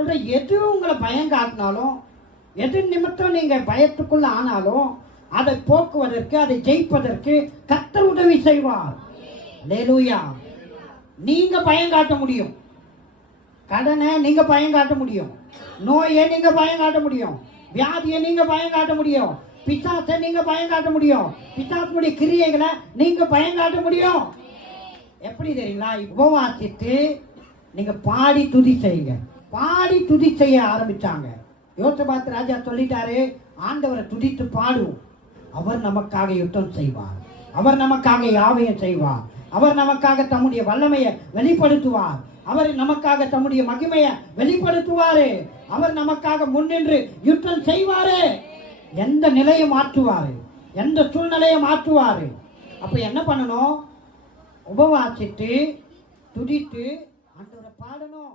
சொல்ற எது உங்களை பயம் காட்டினாலும், எது நிமித்தம் நீங்க பயத்துக்குள்ள ஆனாலும், அதை போக்குவதற்கு, அதை ஜெயிப்பதற்கு கர்த்தர் உதவி செய்வார். அல்லேலூயா. நீங்க பயம் காட்ட முடியும், கடனை நீங்க பயம் காட்ட முடியும், நோயை நீங்க பயம் காட்ட முடியும், வியாதியை நீங்க பயம் காட்ட முடியும், பிசாசை நீங்க பயம் காட்ட முடியும், பிசாசுடைய கிரியைகளை நீங்க பயம் காட்ட முடியும். எப்படி தெரியுங்களா? உபவாசித்து நீங்க பாடி துதி செய்யுங்க. பாடி துதி செய்ய ஆரம்பிச்சாங்க. யோசபாத் ராஜா சொல்லிட்டாரு, ஆண்டவரை துதித்து பாடுவோம், அவர் நமக்காக யுத்தம் செய்வார், அவர் நமக்காக யாவையும் செய்வார், அவர் நமக்காக தம்முடைய வல்லமையை வெளிப்படுத்துவார், அவர் நமக்காக தம்முடைய மகிமையை வெளிப்படுத்துவாரு, அவர் நமக்காக முன்னின்று யுத்தம் செய்வாரு, எந்த நிலையை மாற்றுவாரு, எந்த சூழ்நிலையை மாற்றுவாரு. அப்ப என்ன பண்ணணும்? உபவாசித்து துதித்து ஆண்டவரை பாடணும்.